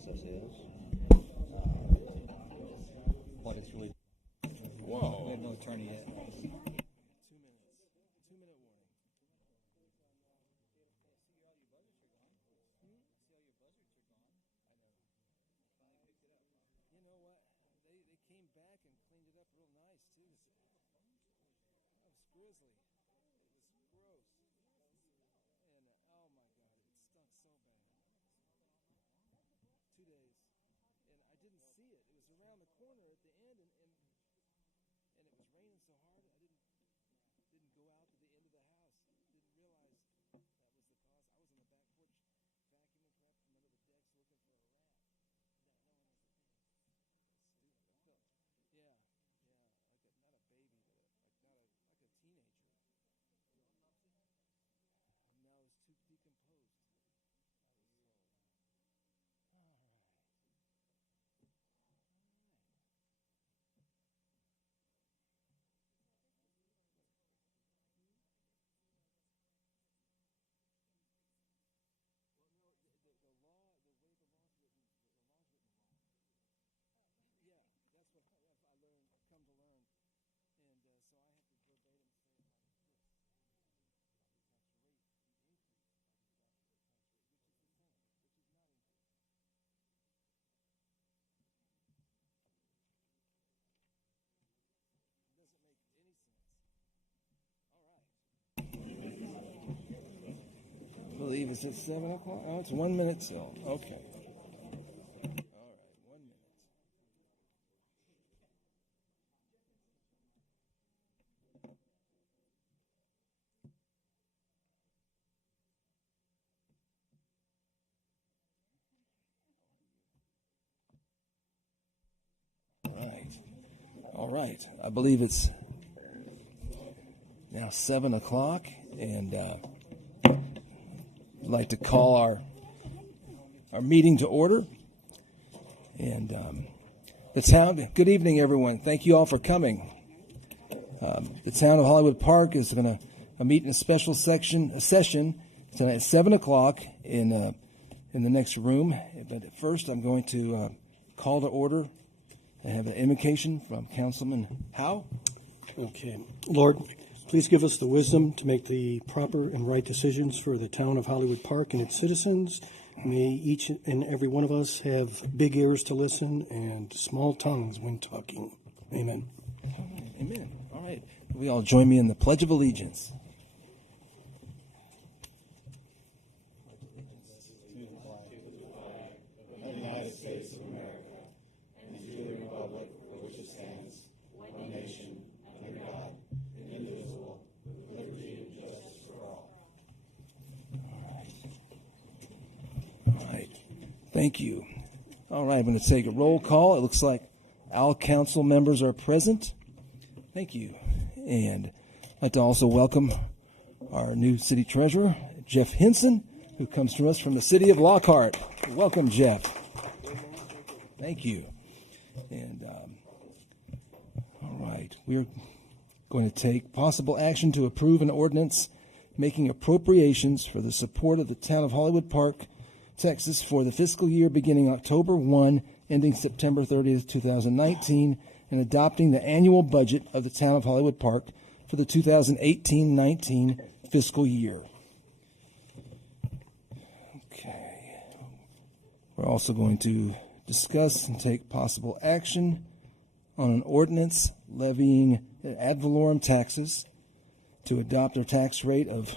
process is. But it's really. Whoa. We have no attorney yet. 2 minutes. 2-minute warning. You know what? They came back and cleaned it up real nice too. That was grisly. It was gross. And oh my God, it stunk so bad. 2 days, and I didn't see it. It was around the corner at the end, and it was raining so hard. I didn't go out to the end of the house. Didn't realize that was the cause. I was in the back porch vacuuming crap from under the decks looking for a rat. Yeah, like not a baby, but like a teenager. No, it was too decomposed. All right. The law, the way the law's written, wrong. Yeah, that's what I learned. I've come to learn, and so I have to verbatim say it like this: tax rate increase which is the same, which is not increased. It doesn't make any sense. All right. I believe it's at 7 o'clock. Oh, it's 1 minute till. Okay. All right, 1 minute. All right. I believe it's now 7 o'clock, and I'd like to call our meeting to order. And the town. Good evening, everyone. Thank you all for coming. The town of Hollywood Park is going to meet in a special session tonight at 7 o'clock in the next room. But first, I'm going to call to order. I have an invocation from Councilman Howe. Okay. Lord, please give us the wisdom to make the proper and right decisions for the town of Hollywood Park and its citizens. May each and every one of us have big ears to listen and small tongues when talking. Amen. Amen. All right. We all join me in the Pledge of Allegiance. Thank you. All right, I'm going to take a roll call. It looks like all council members are present. Thank you. And I'd like to also welcome our new city treasurer, Jeff Henson, who comes to us from the city of Lockhart. Welcome, Jeff. Thank you. And all right, we're going to take possible action to approve an ordinance making appropriations for the support of the town of Hollywood Park, Texas, for the fiscal year beginning October 1, ending September 30th, 2019, and adopting the annual budget of the town of Hollywood Park for the 2018-19 fiscal year. Okay. We're also going to discuss and take possible action on an ordinance levying ad valorem taxes to adopt a tax rate of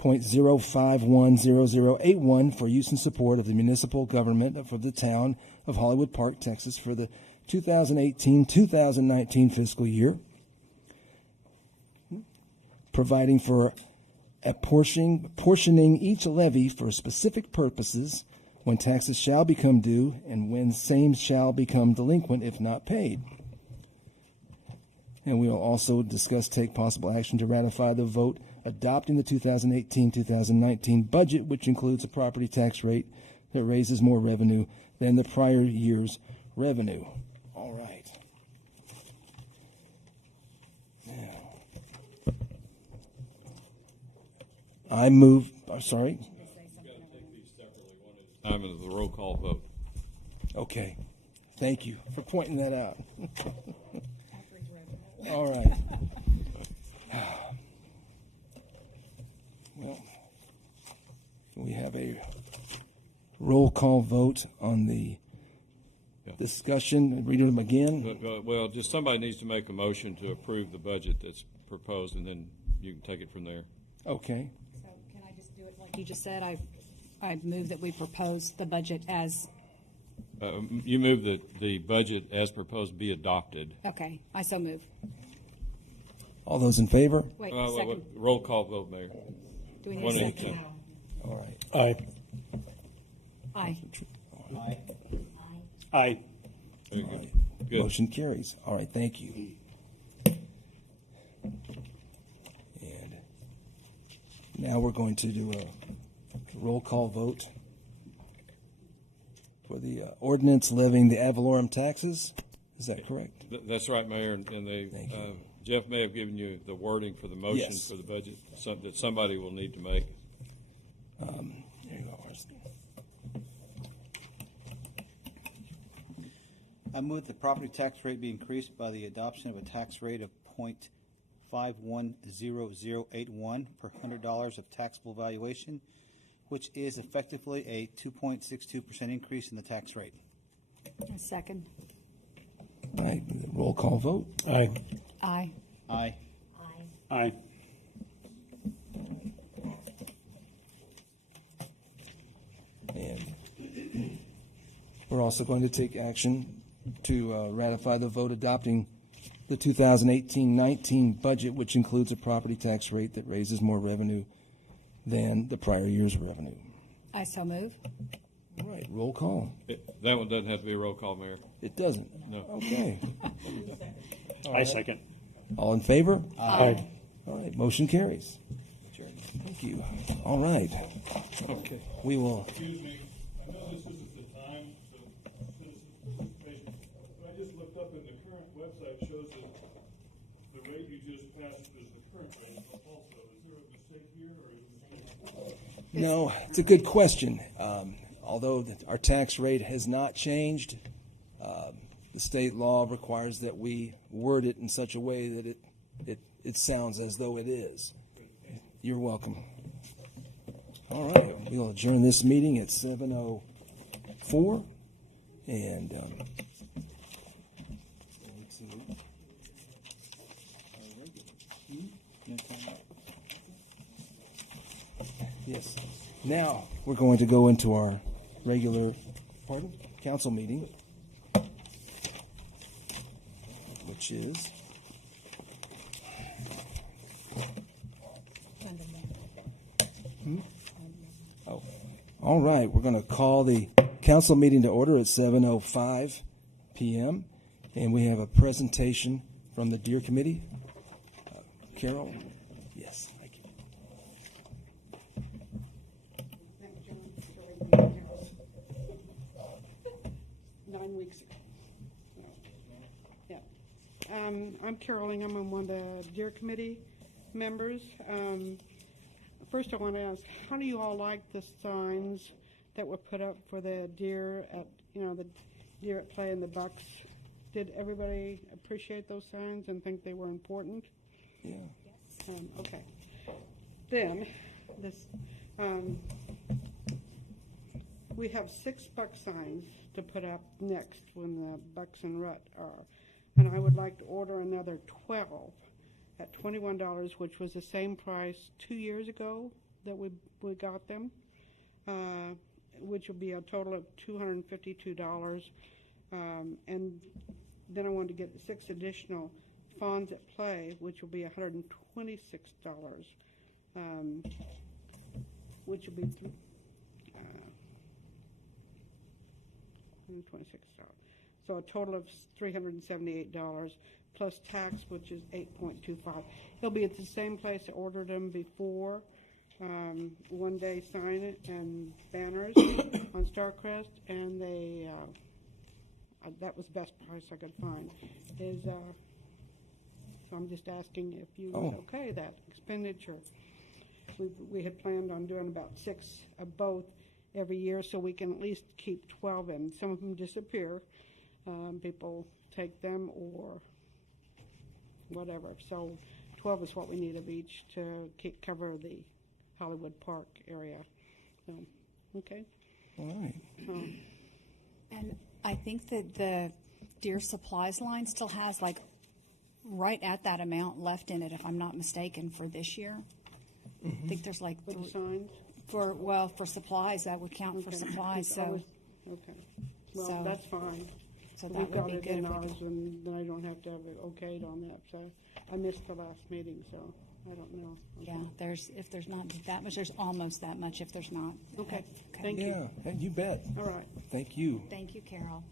0.0510081 for use in support of the municipal government for the town of Hollywood Park, Texas, for the 2018-2019 fiscal year, providing for apportioning each levy for specific purposes, when taxes shall become due and when same shall become delinquent if not paid. And we will also discuss take possible action to ratify the vote adopting the 2018-2019 budget, which includes a property tax rate that raises more revenue than the prior year's revenue. All right. Now, I move. Sorry. Time is the roll call vote. Okay. Thank you for pointing that out. All right. Well, can we have a roll call vote on the discussion? Read them again. Well, just somebody needs to make a motion to approve the budget that's proposed, and then you can take it from there. Okay. So can I just do it like you just said? I move that we propose the budget as, You move the budget as proposed be adopted. okay, I so move. All those in favor? Wait, Wait, second. roll call vote, Mayor. Do we need One a at a second? time. All right. Aye. Aye. Aye. Aye. Very All good. right. Good. Motion carries. All right, thank you. And now we're going to do a roll call vote for the ordinance levying the ad valorem taxes. Is that correct? That's right, Mayor, and they, Thank you. Jeff may have given you the wording for the motion Yes. for the budget, that somebody will need to make. There you go. I move the property tax rate be increased by the adoption of a tax rate of .510081 per $100 of taxable valuation, which is effectively a 2.62% increase in the tax rate. A second. All right, roll call vote. Aye. Aye. Aye. Aye. And we're also going to take action to ratify the vote adopting the 2018-19 budget, which includes a property tax rate that raises more revenue than the prior year's revenue. I so move. All right, roll call. That one doesn't have to be a roll call, Mayor. It doesn't? No. Okay. I second. All in favor? Aye. All right, motion carries. Thank you. All right. Okay. We will. Excuse me, I know this isn't the time to citizen participation, but I just looked up and the current website shows that the rate you just passed is the current rate also. Is there a mistake here or is it? No, it's a good question. Although our tax rate has not changed, the state law requires that we word it in such a way that it sounds as though it is. You're welcome. All right, we'll adjourn this meeting at 7:04, and yes. Now we're going to go into our regular council meeting, which is oh, all right. We're going to call the council meeting to order at 7:05 p.m. and we have a presentation from the Deer Committee. Carol, yes, thank you. Thank you, John, for leaving my house 9 weeks ago. Yeah. I'm Carol Ingham. I'm one of the Deer Committee members. First, I want to ask, how do you all like the signs that were put up for the deer at, the deer at play and the bucks? Did everybody appreciate those signs and think they were important? Yeah. Okay. Then, we have 6 buck signs to put up next when the bucks and rut are. And I would like to order another 12 at $21, which was the same price 2 years ago that we got them, which would be a total of $252. And then I wanted to get 6 additional fawns at play, which will be $126, which will be $126. So a total of $378 plus tax, which is $8.25. It'll be at the same place I ordered them before. One Day Sign and banners on Starcrest, and they that was the best price I could find. So I'm just asking if you would okay that expenditure. We had planned on doing about 6 of both. every year, so we can at least keep 12 in. Some of them disappear. People take them or whatever. So 12 is what we need of each to cover the Hollywood Park area. So, okay. All right. And I think that the Deer Supplies line still has like right at that amount left in it, if I'm not mistaken, for this year. I think there's like For the signs? for supplies, that would count for Okay. supplies, I so, was- Okay. Well, So- that's fine. so We that would got be it good in if we ours, could. and then I don't have to have it okayed on that, so I missed the last meeting, so I don't know. Okay. Yeah, if there's not that much, there's almost that much if there's not. Okay, thank you. Yeah, hey, you bet. All right. Thank you. Thank you, Carol.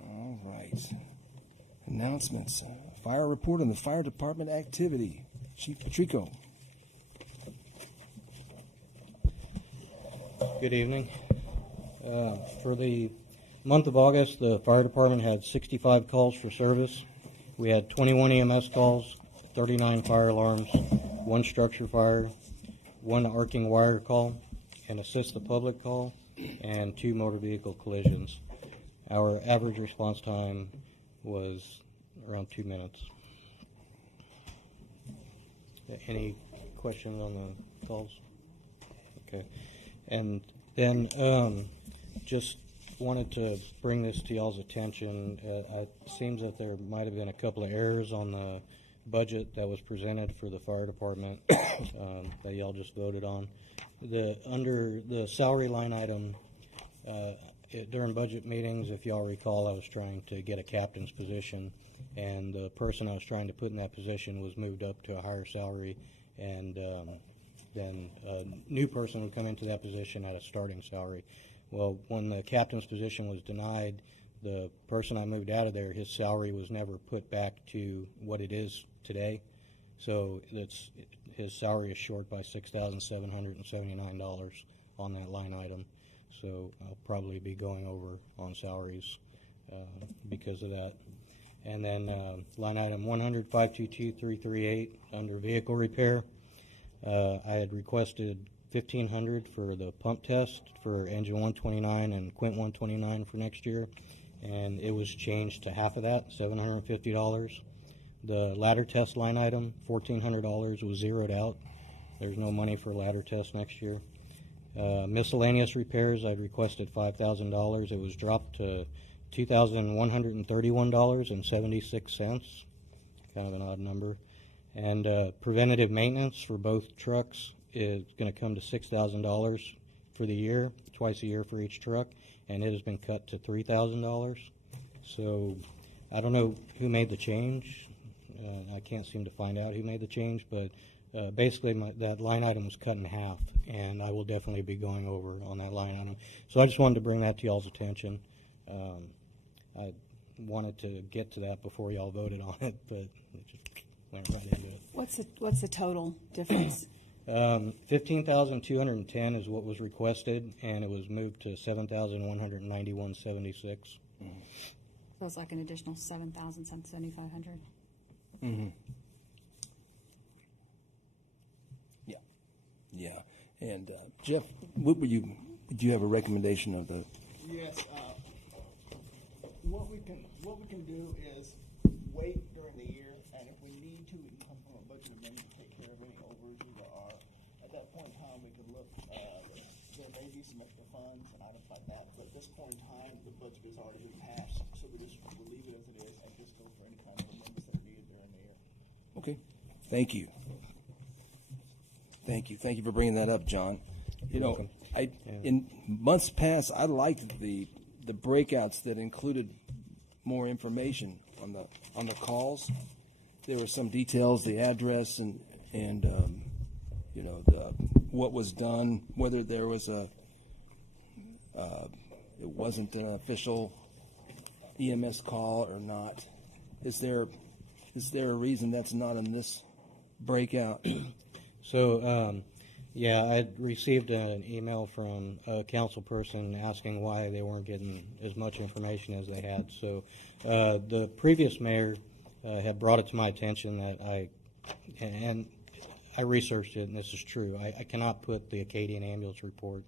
All right. Announcements. Fire report on the fire department activity. Chief Patrico. Good evening. For the month of August, the fire department had 65 calls for service. We had 21 EMS calls, 39 fire alarms, 1 structure fire, 1 arcing wire call, an assist the public call, and 2 motor vehicle collisions. Our average response time was around 2 minutes. Any questions on the calls? Okay. And then just wanted to bring this to y'all's attention. It seems that there might have been a couple of errors on the budget that was presented for the fire department that y'all just voted on. Under the salary line item, during budget meetings, if y'all recall, I was trying to get a captain's position, and the person I was trying to put in that position was moved up to a higher salary, and then a new person would come into that position at a starting salary. Well, when the captain's position was denied, the person I moved out of there, his salary was never put back to what it is today. So his salary is short by $6,779 on that line item. So I'll probably be going over on salaries because of that. And then line item 100-522-338 under vehicle repair. I had requested $1,500 for the pump test for engine 129 and quint 129 for next year, and it was changed to half of that, $750. The ladder test line item, $1,400, was zeroed out. There's no money for ladder test next year. Miscellaneous repairs, I'd requested $5,000. It was dropped to $2,131.76. Kind of an odd number. And preventative maintenance for both trucks is going to come to $6,000 for the year, twice a year for each truck, and it has been cut to $3,000. So I don't know who made the change. I can't seem to find out who made the change, but basically that line item was cut in half, and I will definitely be going over on that line item. So I just wanted to bring that to y'all's attention. I wanted to get to that before y'all voted on it, but it just went right into it. What's the total difference? 15,210 is what was requested, and it was moved to 7,191.76. So it's like an additional $7,700. Mm-hmm. Yeah. And Jeff, do you have a recommendation of the? Yes. What we can do is wait during the year, and if we need to, we can come from a budget amendment to take care of any overages there are. At that point in time, we could look. There may be some extra funds and items like that, but at this point in time, the budget has already been passed, so we'll leave it as it is and just go for any kind of amendments that are needed during the year. Okay. Thank you. Thank you for bringing that up, John. You know, in months past, I liked the breakouts that included more information on the calls. There were some details, the address, and you know, what was done, whether there was it wasn't an official EMS call or not. Is there a reason that's not in this breakout? So, yeah, I received an email from a council person asking why they weren't getting as much information as they had. So, the previous mayor had brought it to my attention that I researched it, and this is true. I cannot put the Acadian ambulance report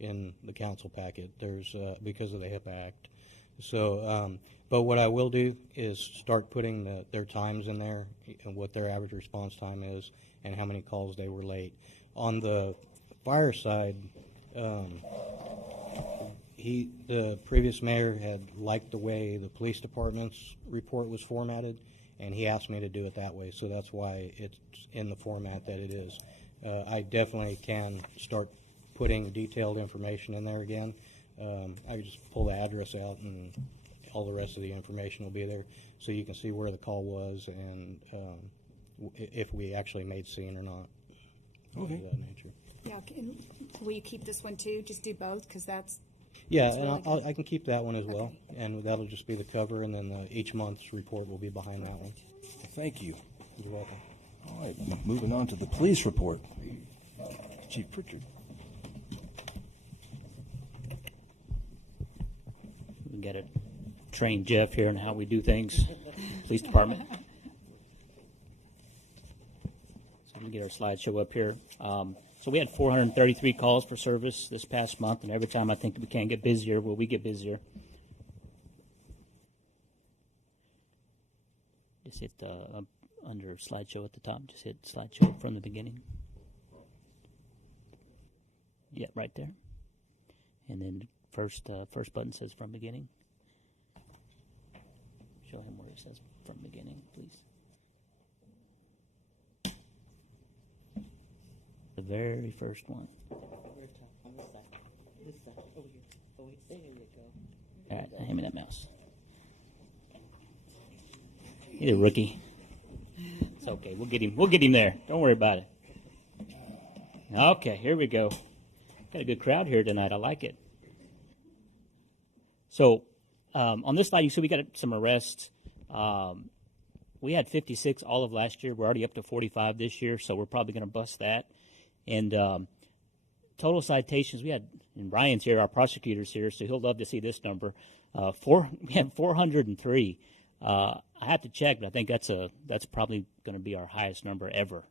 in the council packet. There's because of the HIPAA Act. So, but what I will do is start putting their times in there and what their average response time is and how many calls they were late. On the fire side, the previous mayor had liked the way the police department's report was formatted, and he asked me to do it that way. So that's why it's in the format that it is. I definitely can start putting detailed information in there again. I can just pull the address out and all the rest of the information will be there, so you can see where the call was and if we actually made scene or not. Okay. Of that nature. Yeah, will you keep this one too? Just do both, because that's. Yeah, That's and really good. I can keep that one as well, and that'll just be the cover, and then each month's report will be behind that one. Thank you. You're welcome. All right, moving on to the police report. Chief Pritchard. We got to train Jeff here on how we do things. Police department. So let me get our slideshow up here. So we had 433 calls for service this past month, and every time I think we can't get busier, well, we get busier. Just hit under slideshow at the top. Just hit slideshow from the beginning. Yeah, right there. And then first button says from beginning. Show him where it says from beginning, please. The very first one. All right, hand me that mouse. He's a rookie. It's okay. We'll get him there. Don't worry about it. Okay, here we go. Got a good crowd here tonight. I like it. So on this slide, you see we got some arrests. We had 56 all of last year. We're already up to 45 this year, so we're probably going to bust that. And total citations, we had, and Brian's here, our prosecutor's here, so he'll love to see this number. We had 403. I have to check, but I think that's probably going to be our highest number ever.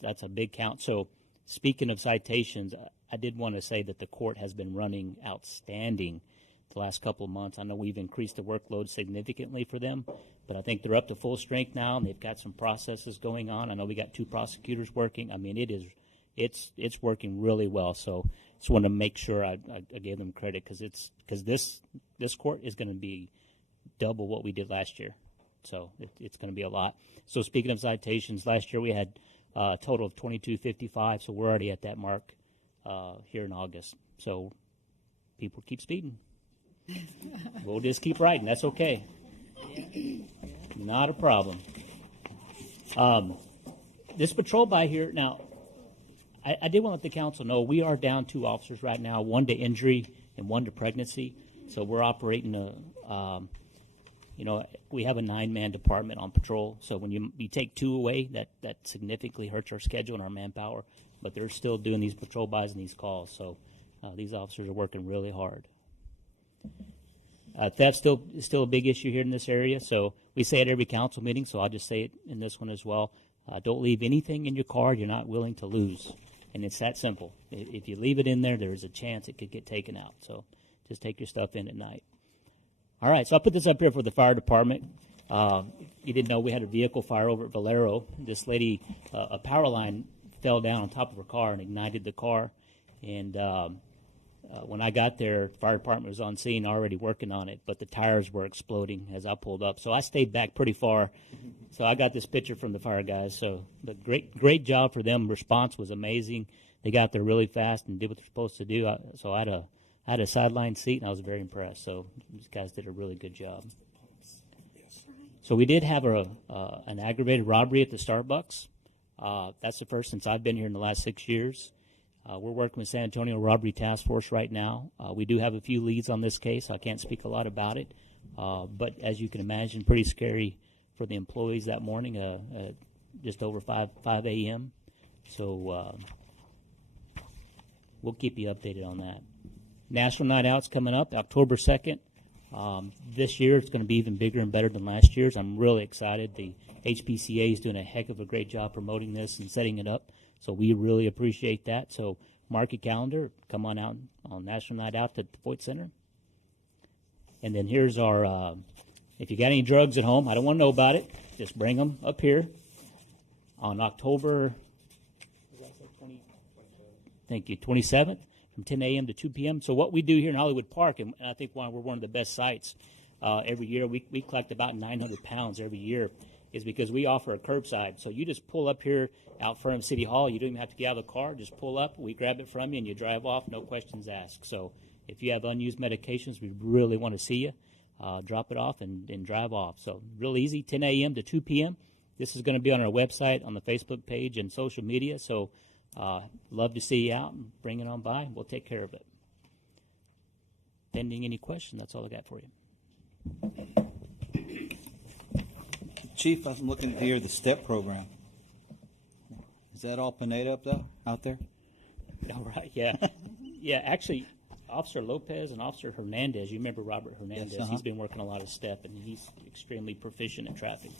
That's a big count. So speaking of citations, I did want to say that the court has been running outstanding the last couple of months. I know we've increased the workload significantly for them, but I think they're up to full strength now, and they've got some processes going on. I know we got 2 prosecutors working. I mean, it's working really well. So just want to make sure I gave them credit, because this court is going to be double what we did last year. So it's going to be a lot. So speaking of citations, last year we had a total of 2255, so we're already at that mark here in August. So people keep speeding. We'll just keep riding. That's okay. Not a problem. This patrol by here, now, I did want to let the council know we are down 2 officers right now, 1 to injury and 1 to pregnancy. So we're operating we have a 9-man department on patrol. So when you take 2 away, that significantly hurts our schedule and our manpower. But they're still doing these patrol buys and these calls. So these officers are working really hard. That's still a big issue here in this area. So we say it every council meeting, so I'll just say it in this one as well. Don't leave anything in your car you're not willing to lose. And it's that simple. If you leave it in there, there's a chance it could get taken out. So just take your stuff in at night. All right, so I put this up here for the fire department. You didn't know we had a vehicle fire over at Valero. This lady, a power line fell down on top of her car and ignited the car. And when I got there, the fire department was on scene already working on it, but the tires were exploding as I pulled up. So I stayed back pretty far. So I got this picture from the fire guys. So the great job for them. Response was amazing. They got there really fast and did what they're supposed to do. So I had a sideline seat, and I was very impressed. So these guys did a really good job. So we did have an aggravated robbery at the Starbucks. That's the first since I've been here in the last 6 years. We're working with San Antonio Robbery Task Force right now. We do have a few leads on this case. I can't speak a lot about it. But as you can imagine, pretty scary for the employees that morning, just over 5 a.m. So we'll keep you updated on that. National Night Out's coming up October 2nd. This year it's going to be even bigger and better than last year's. I'm really excited. The HPCA is doing a heck of a great job promoting this and setting it up, so we really appreciate that. So mark your calendar. Come on out on National Night Out at the Voight Center. And then here's our, if you got any drugs at home, I don't want to know about it. Just bring them up here on October, thank you, 27th from 10 a.m. to 2 p.m. So what we do here in Hollywood Park, and I think why we're one of the best sites every year, we collect about 900 pounds every year, is because we offer a curbside. So you just pull up here out front of City Hall. You don't even have to get out of the car. Just pull up. We grab it from you, and you drive off. No questions asked. So if you have unused medications, we really want to see you. Drop it off and drive off. So real easy, 10 a.m. to 2 p.m. This is going to be on our website, on the Facebook page, and social media. So love to see you out and bring it on by. We'll take care of it. Pending any question, that's all I got for you. Chief, I'm looking here, the STEP program. Is that all Pineda up there, out there? All right, yeah. Yeah, actually, Officer Lopez and Officer Hernandez, you remember Robert Hernandez, Yes, he's been working a lot of STEP, and he's extremely proficient in traffic.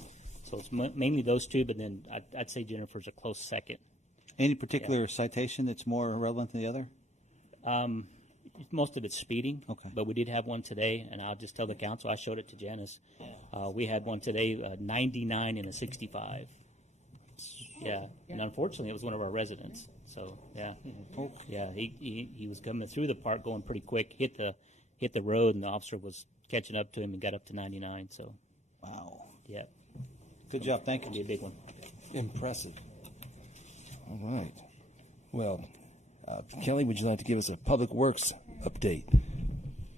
So it's mainly those two, but then I'd say Jennifer's a close second. Any particular citation that's more relevant than the other? Most of it's speeding, Okay. but we did have one today, and I'll just tell the council, I showed it to Janice. We had one today, 99 and a 65. Yeah, and unfortunately, it was one of our residents. So yeah, yeah, he was coming through the park going pretty quick, hit the road, and the officer was catching up to him and got up to 99. So Wow. yeah, Good job, thank it'll you. be a big one. Impressive. All right. Well, Kelly, would you like to give us a Public Works update?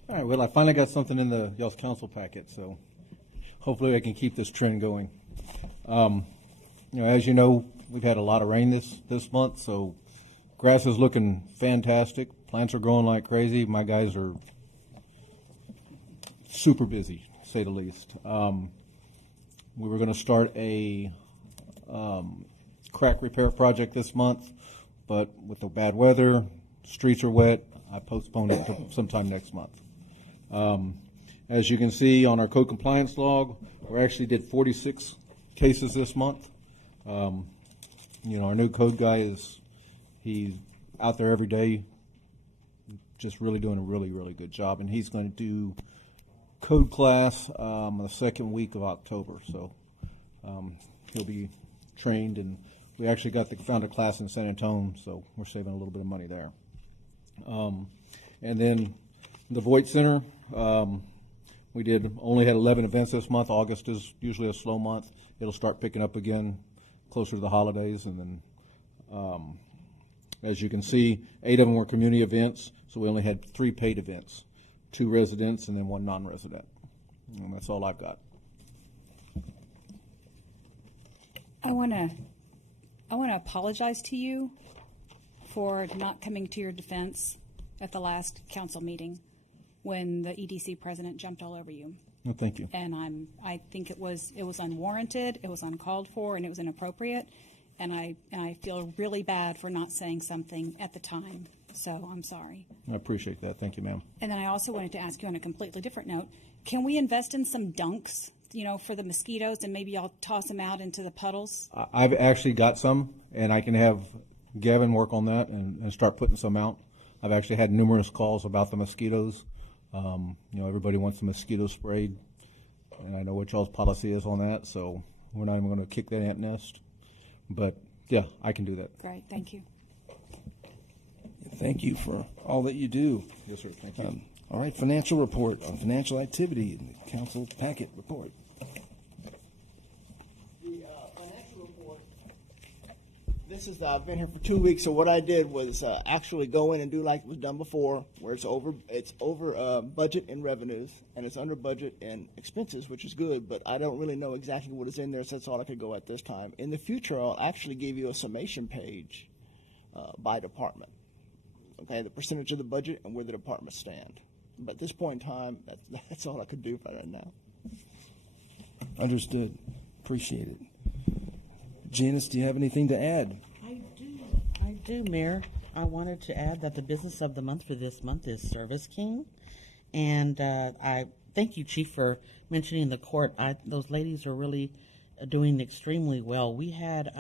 All right, well, I finally got something in the y'all's council packet, so hopefully I can keep this trend going. As you know, we've had a lot of rain this month, so grass is looking fantastic. Plants are growing like crazy. My guys are super busy, to say the least. We were going to start a crack repair project this month, but with the bad weather, streets are wet, I postponed it to sometime next month. As you can see on our code compliance log, we actually did 46 cases this month. Our new code guy he's out there every day, just really doing a really, really good job, and he's going to do code class the second week of October, so he'll be trained, and we actually found a class in San Antonio, so we're saving a little bit of money there. And then the Voight Center, we only had 11 events this month. August is usually a slow month. It'll start picking up again closer to the holidays, and then as you can see, 8 of them were community events, so we only had 3 paid events, 2 residents and then 1 non-resident. And that's all I've got. I want to apologize to you for not coming to your defense at the last council meeting when the EDC president jumped all over you. Well, thank you. And I think it was unwarranted, it was uncalled for, and it was inappropriate. And I feel really bad for not saying something at the time. So I'm sorry. I appreciate that. Thank you, ma'am. And then I also wanted to ask you on a completely different note, can we invest in some dunks, for the mosquitoes, and maybe I'll toss them out into the puddles? I've actually got some, and I can have Gavin work on that and start putting some out. I've actually had numerous calls about the mosquitoes. Everybody wants the mosquito sprayed, and I know what y'all's policy is on that, so we're not even going to kick that ant nest. But, yeah, I can do that. Great, thank you. Thank you for all that you do. Yes, sir. Thank you. All right, financial report on financial activity in the council packet report. The financial report, I've been here for 2 weeks, so what I did was actually go in and do like was done before, where it's over budget in revenues, and it's under budget in expenses, which is good, but I don't really know exactly what is in there, so that's all I could go at this time. In the future, I'll actually give you a summation page by department. Okay, the percentage of the budget and where the departments stand. But at this point in time, that's all I could do right now. Understood. Appreciate it. Janice, do you have anything to add? I do, Mayor. I wanted to add that the business of the month for this month is Service King. And I thank you, Chief, for mentioning the court. Those ladies are really doing extremely well. We had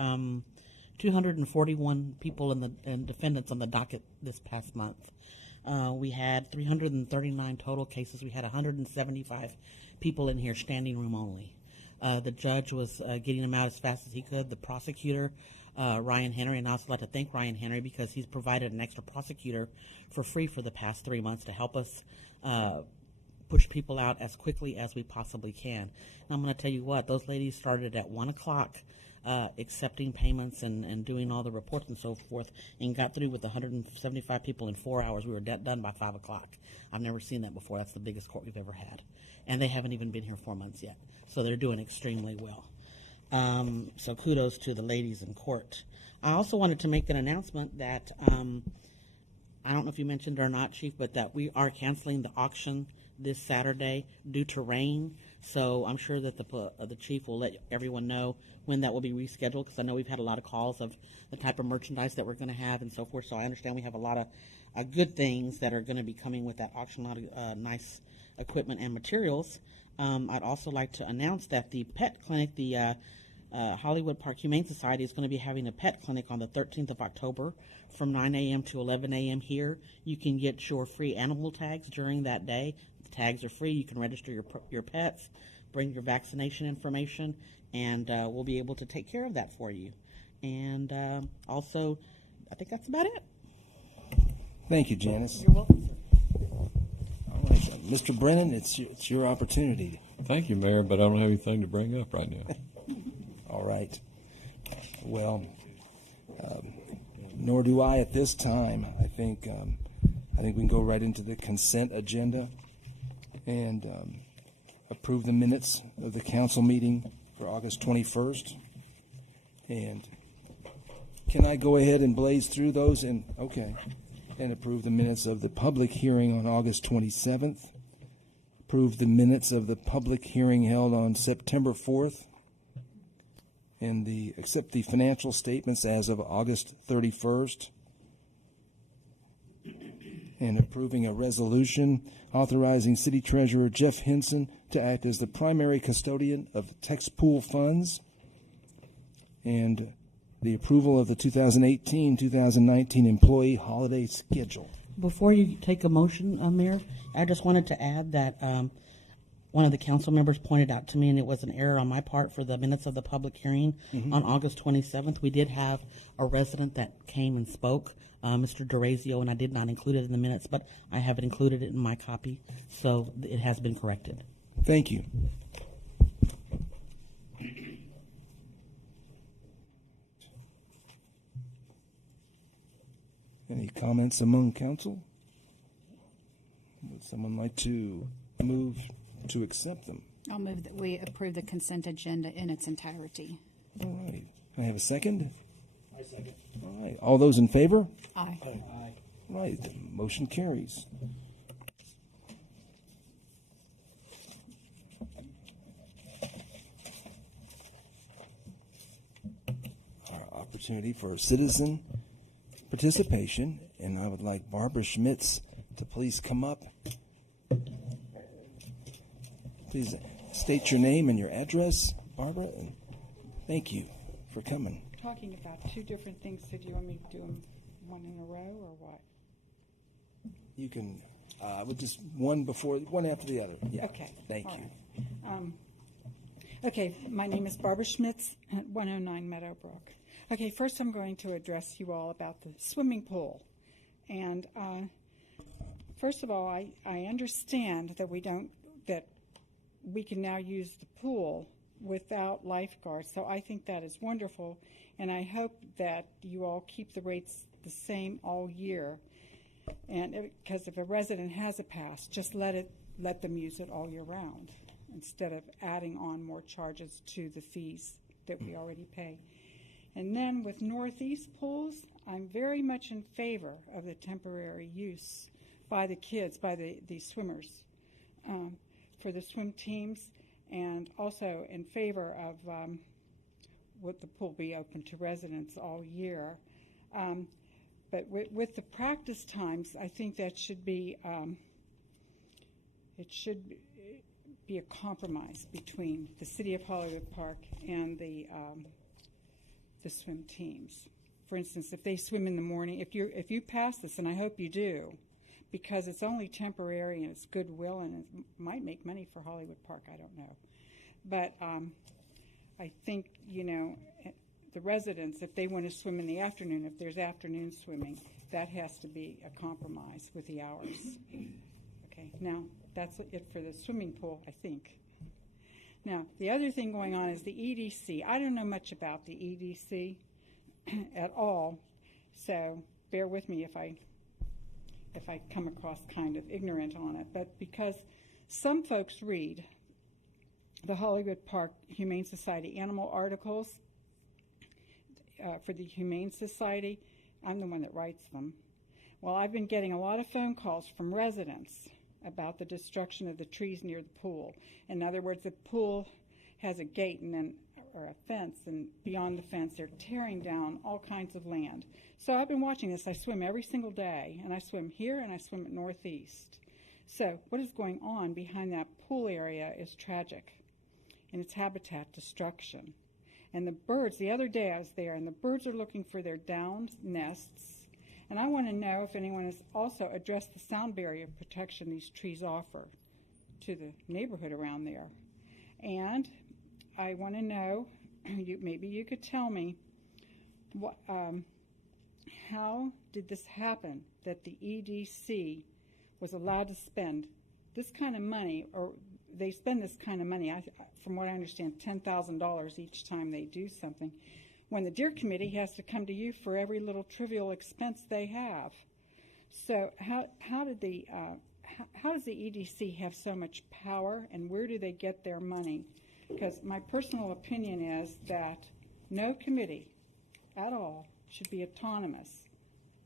241 people and defendants on the docket this past month. We had 339 total cases. We had 175 people in here, standing room only. The judge was getting them out as fast as he could. The prosecutor, Ryan Henry, and I also like to thank Ryan Henry because he's provided an extra prosecutor for free for the past 3 months to help us push people out as quickly as we possibly can. And I'm going to tell you what, those ladies started at 1 o'clock accepting payments and doing all the reports and so forth, and got through with 175 people in 4 hours. We were done by 5 o'clock. I've never seen that before. That's the biggest court we've ever had. And they haven't even been here 4 months yet. So they're doing extremely well. So kudos to the ladies in court. I also wanted to make an announcement that, I don't know if you mentioned or not, Chief, but that we are canceling the auction this Saturday due to rain. So I'm sure that the chief will let everyone know when that will be rescheduled, because I know we've had a lot of calls of the type of merchandise that we're going to have and so forth. So I understand we have a lot of good things that are going to be coming with that auction, a lot of nice equipment and materials. I'd also like to announce that the pet clinic, the Hollywood Park Humane Society, is going to be having a pet clinic on the 13th of October from 9 a.m. to 11 a.m. here. You can get your free animal tags during that day. The tags are free. You can register your pets, bring your vaccination information, and we'll be able to take care of that for you. And also, I think that's about it. Thank you, Janice. You're welcome. All right, Mr. Brennan, it's your opportunity. Thank you, Mayor, but I don't have anything to bring up right now. All right. Well, nor do I at this time. I think we can go right into the consent agenda and approve the minutes of the council meeting for August 21st. And can I go ahead and blaze through those and approve the minutes of the public hearing on August 27th? Approve the minutes of the public hearing held on September 4th, and accept the financial statements as of August 31st, and approving a resolution authorizing City Treasurer Jeff Henson to act as the primary custodian of tax pool funds, and the approval of the 2018-2019 employee holiday schedule. Before you take a motion, Mayor, I just wanted to add that one of the council members pointed out to me, and it was an error on my part, for the minutes of the public hearing on August 27th. We did have a resident that came and spoke, Mr. DeRazio, and I did not include it in the minutes, but I have included it in my copy, so it has been corrected. Thank you. Any comments among council? Would someone like to move to accept them? I'll move that we approve the consent agenda in its entirety. All right. Can I have a second? I second. All right. All those in favor? Aye. Aye. All right. The motion carries. Our opportunity for citizen participation, and I would like Barbara Schmitz to please come up. Please state your name and your address, Barbara, and thank you for coming. Talking about two different things, so do you want me to do them one in a row or what? You can, with just one after the other. Yeah. Okay. Thank All you. right. Okay, my name is Barbara Schmitz at 109 Meadowbrook. Okay, first I'm going to address you all about the swimming pool. And first of all, I understand that we can now use the pool without lifeguards. So I think that is wonderful, and I hope that you all keep the rates the same all year. And because if a resident has a pass, just let them use it all year round instead of adding on more charges to the fees that we already pay. And then with Northeast pools, I'm very much in favor of the temporary use by the kids, by the swimmers, for the swim teams, and also in favor of would the pool be open to residents all year. But with the practice times, I think that should be be a compromise between the city of Hollywood Park and the swim teams. For instance, if they swim in the morning, if you pass this, and I hope you do, because it's only temporary and it's goodwill and it might make money for Hollywood Park, I don't know. But I think, you know, the residents, if they want to swim in the afternoon, if there's afternoon swimming, that has to be a compromise with the hours. Okay, now that's it for the swimming pool, I think. Now, the other thing going on is the EDC. I don't know much about the EDC at all, so bear with me if I come across kind of ignorant on it. But because some folks read the Hollywood Park Humane Society animal articles for the Humane Society, I'm the one that writes them. Well, I've been getting a lot of phone calls from residents about the destruction of the trees near the pool. In other words, the pool has a gate and then or a fence, and beyond the fence they're tearing down all kinds of land. So I've been watching this. I swim every single day, and I swim here and I swim at Northeast. So what is going on behind that pool area is tragic, and it's habitat destruction. And the birds, the other day I was there, and the birds are looking for their downed nests. And I want to know if anyone has also addressed the sound barrier protection these trees offer to the neighborhood around there. And I want to know, maybe you could tell me, what, how did this happen that the EDC was allowed to spend this kind of money, or they spend this kind of money, from what I understand, $10,000 each time they do something, when the Deer Committee has to come to you for every little trivial expense they have. So how does the EDC have so much power, and where do they get their money? Because my personal opinion is that no committee at all should be autonomous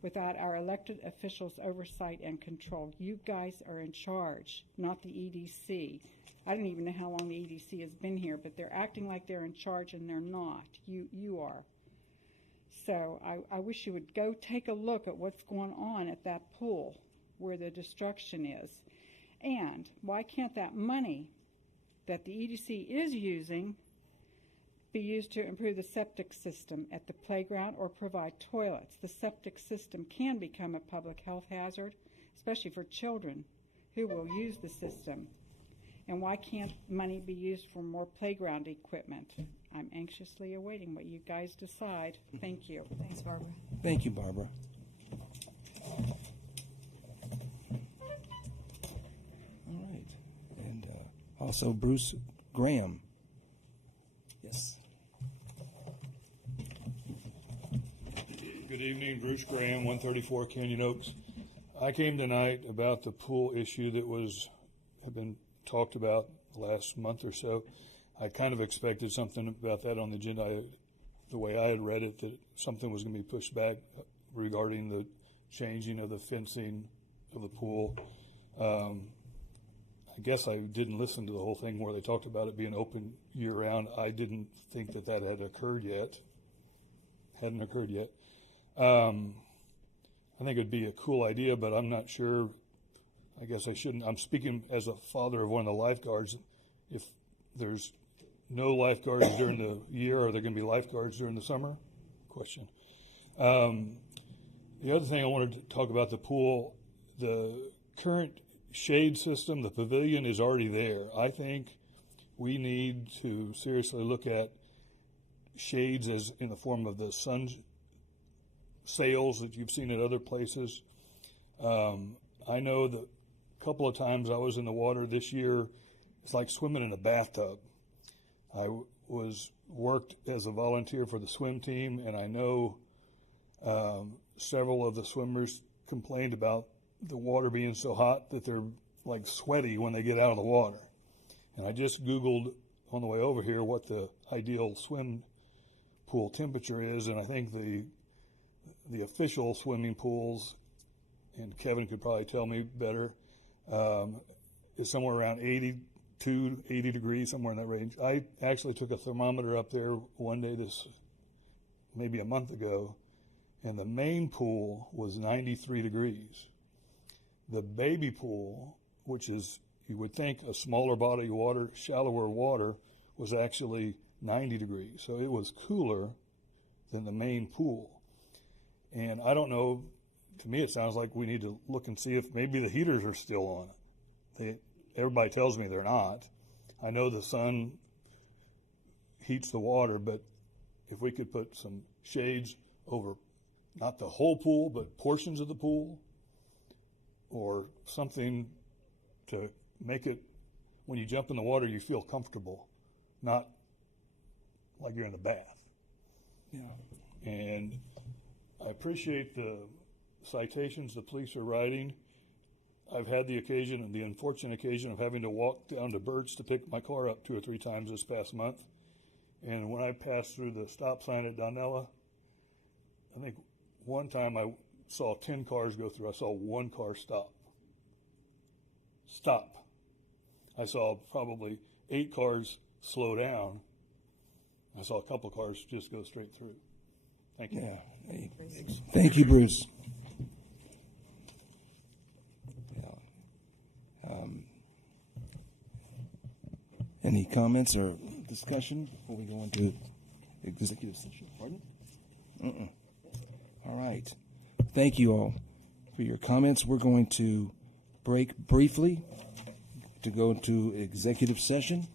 without our elected officials' oversight and control. You guys are in charge, not the EDC. I don't even know how long the EDC has been here, but they're acting like they're in charge, and they're not. You are. So I wish you would go take a look at what's going on at that pool where the destruction is. And why can't that money that the EDC is using be used to improve the septic system at the playground or provide toilets? The septic system can become a public health hazard, especially for children who will use the system. And why can't money be used for more playground equipment? I'm anxiously awaiting what you guys decide. Thank you. Thanks, Barbara. Thank you, Barbara. All right. And also Bruce Graham. Yes. Good evening, Bruce Graham, 134 Canyon Oaks. I came tonight about the pool issue that had been talked about the last month or so. I kind of expected something about that on the agenda. The way I had read it, that something was going to be pushed back regarding the changing of the fencing of the pool. I guess I didn't listen to the whole thing where they talked about it being open year-round. I didn't think that had occurred yet. Hadn't occurred yet. I think it'd be a cool idea, but I'm not sure. I guess I shouldn't. I'm speaking as a father of one of the lifeguards. If there's no lifeguards during the year, are there going to be lifeguards during the summer? Question. The other thing I wanted to talk about the pool, the current shade system, the pavilion is already there. I think we need to seriously look at shades as in the form of the sun sails that you've seen at other places. I know that a couple of times I was in the water this year, it's like swimming in a bathtub. I worked as a volunteer for the swim team, and I know several of the swimmers complained about the water being so hot that they're like sweaty when they get out of the water. And I just Googled on the way over here what the ideal swim pool temperature is, and I think the official swimming pools, and Kevin could probably tell me better, is somewhere around 82, 80 degrees, somewhere in that range. I actually took a thermometer up there one day maybe a month ago, and the main pool was 93 degrees. The baby pool, which is you would think a smaller body of water, shallower water, was actually 90 degrees. So it was cooler than the main pool. And I don't know, to me it sounds like we need to look and see if maybe the heaters are still on. Everybody tells me they're not. I know the sun heats the water, but if we could put some shades over not the whole pool, but portions of the pool, or something to make it, when you jump in the water, you feel comfortable, not like you're in a bath. Yeah. And I appreciate the citations the police are writing. I've had the occasion, and the unfortunate occasion, of having to walk down to Birch to pick my car up 2 or 3 times this past month. And when I passed through the stop sign at Donella, I think one time I saw 10 cars go through. I saw 1 car stop. Stop. I saw probably 8 cars slow down. I saw a couple cars just go straight through. Thank you. Yeah. Thank you, Bruce. Any comments or discussion before we go into executive session? Pardon? All right. Thank you all for your comments. We're going to break briefly to go to executive session,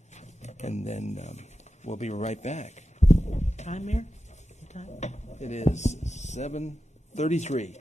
and then we'll be right back. Time, Mayor? What time? It is 7:33.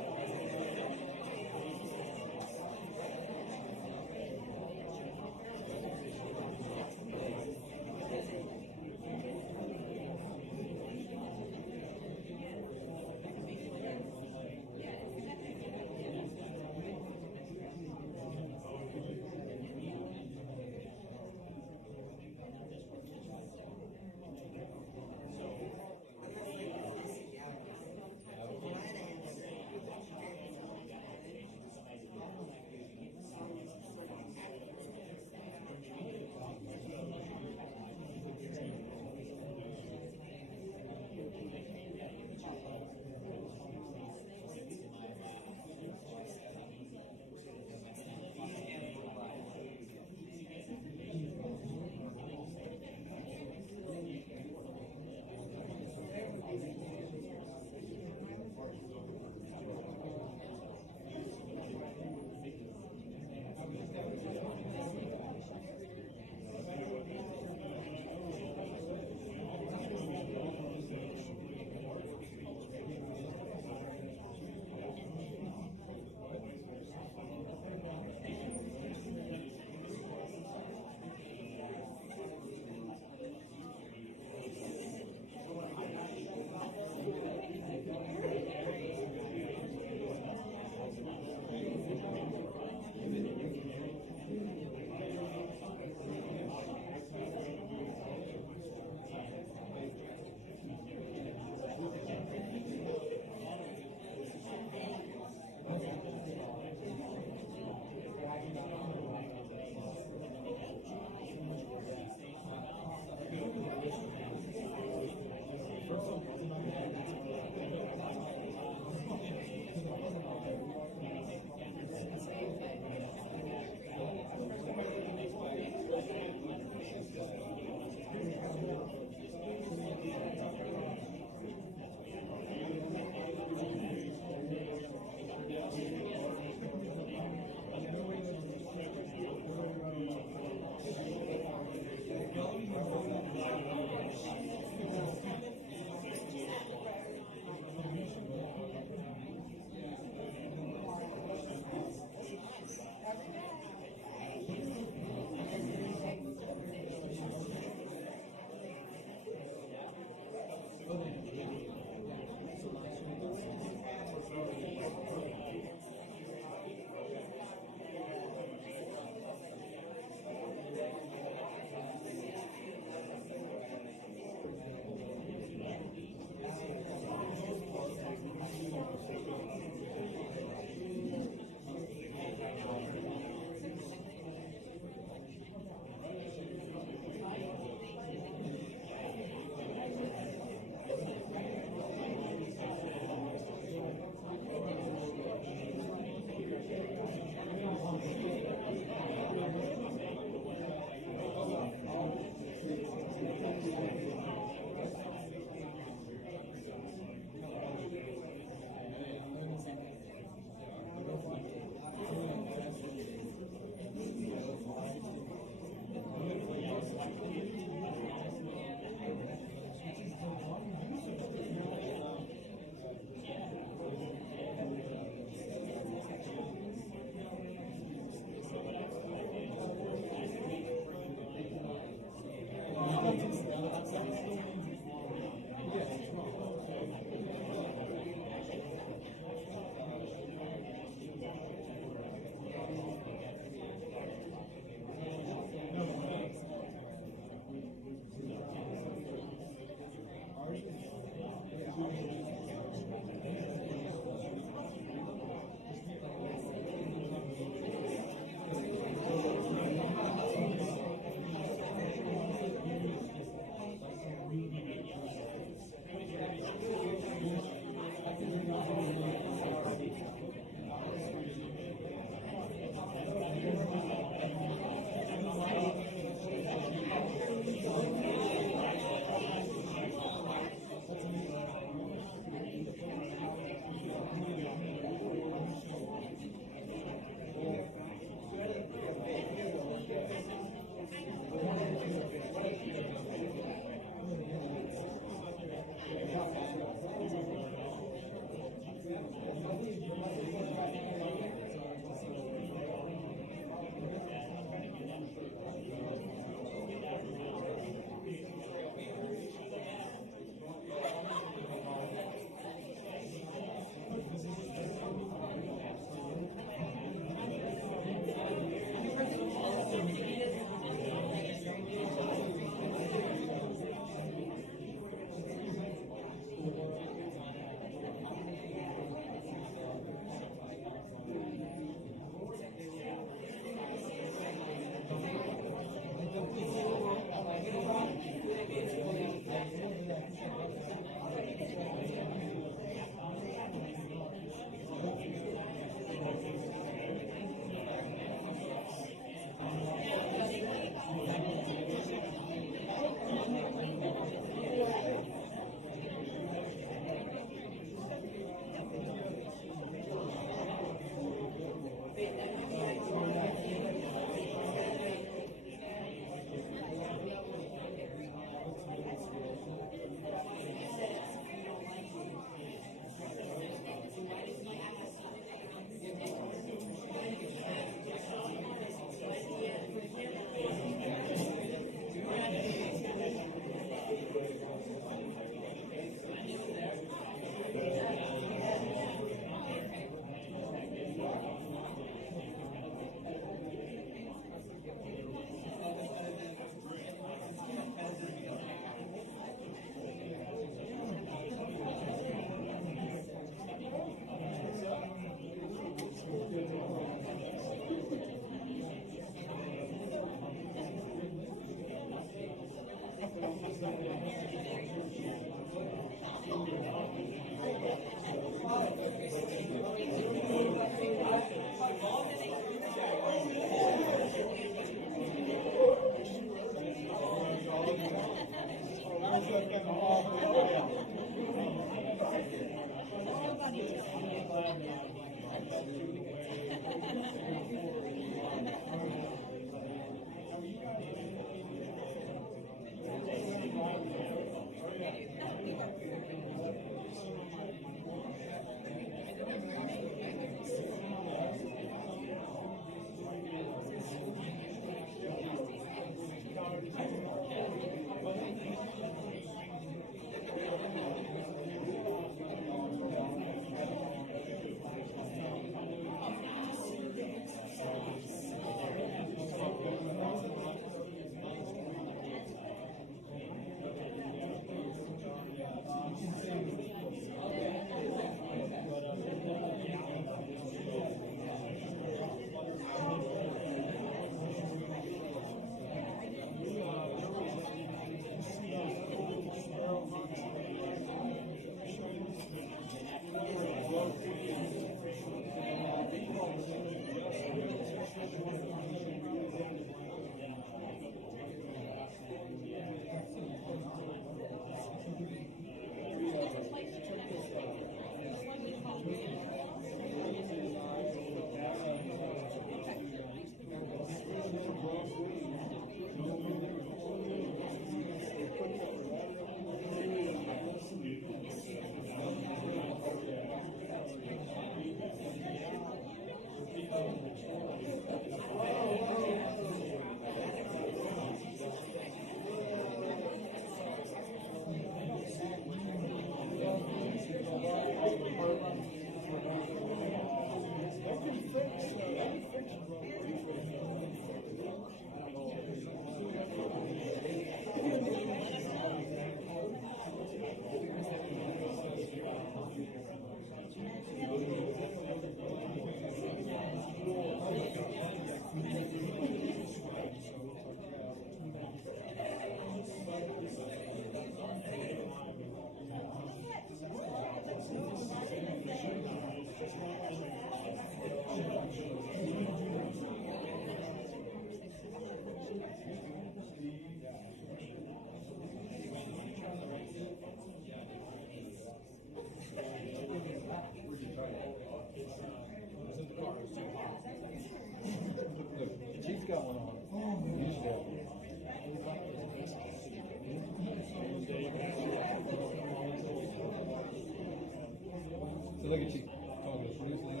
look at you. Talking to Ruth Lynn.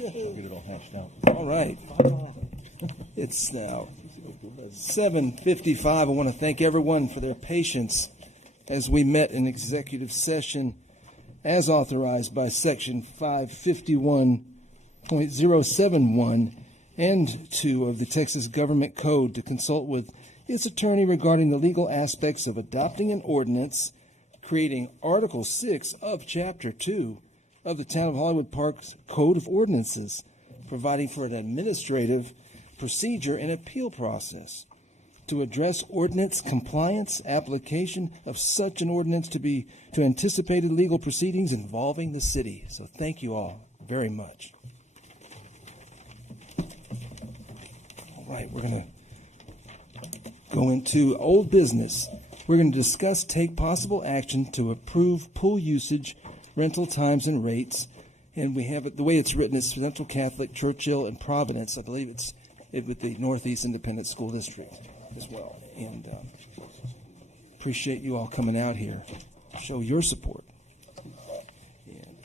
Get it all hashed out. All right. It's now 7:55. I want to thank everyone for their patience as we met in executive session as authorized by Section 551.071 and 2 of the Texas Government Code to consult with its attorney regarding the legal aspects of adopting an ordinance creating Article 6 of Chapter 2 of the Town of Hollywood Park's Code of Ordinances, providing for an administrative procedure and appeal process to address ordinance compliance, application of such an ordinance to anticipated legal proceedings involving the city. So thank you all very much. All right, we're going to go into old business. We're going to discuss take possible action to approve pool usage, rental times, and rates. And we have it, the way it's written is Central Catholic, Churchill, and Providence. I believe it's with the Northeast Independent School District as well. And appreciate you all coming out here. Show your support. And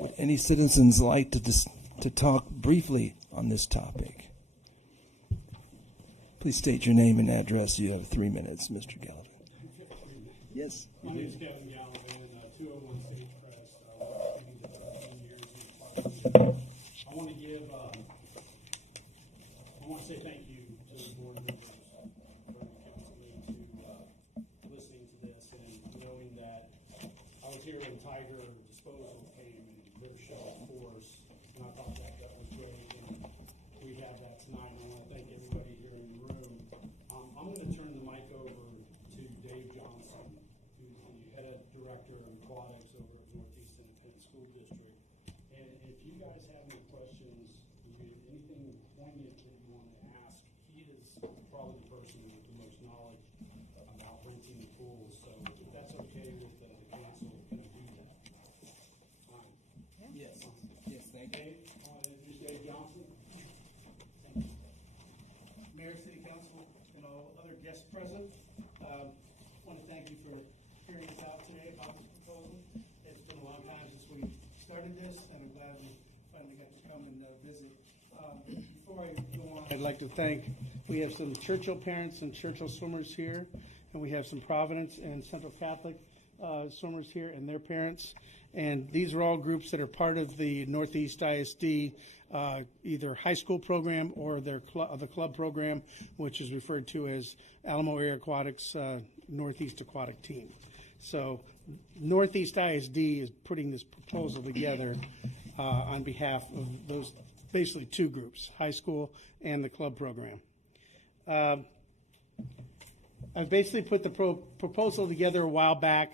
would any citizens like to talk briefly on this topic? Please state your name and address. You have 3 minutes, Mr. Gallivan. Yes. My name is Kevin Gallivan, 201 Sagecrest. I want to give, I want to say thank you to the board members for counseling to listening to this and knowing that I was here when Tiger Disposal came and their show, of course, and I thought that was great. And we have that tonight. And I want to thank everybody here in the room. I'm going to turn the mic over to Dave Johnson, who's the head of director of aquatics over at Northeast Independent School District. And if you guys have any questions, anything poignant that you want to ask, he is probably the person with the most knowledge about renting the pools. So if that's okay with the council, can I do that? Yes. Yes, thank you. Introduce Dave Johnson. Mayor, City Council, and all other guests present. I want to thank you for hearing us out today about this proposal. It's been a long time since we started this, and I'm glad we finally got to come and visit. Before I go on, I'd like to thank, we have some Churchill parents and Churchill swimmers here, and we have some Providence and Central Catholic swimmers here and their parents. And these are all groups that are part of the Northeast ISD either high school program or their the club program, which is referred to as Alamo Area Aquatics Northeast Aquatic Team. So Northeast ISD is putting this proposal together on behalf of those basically two groups, high school and the club program. I basically put the proposal together a while back.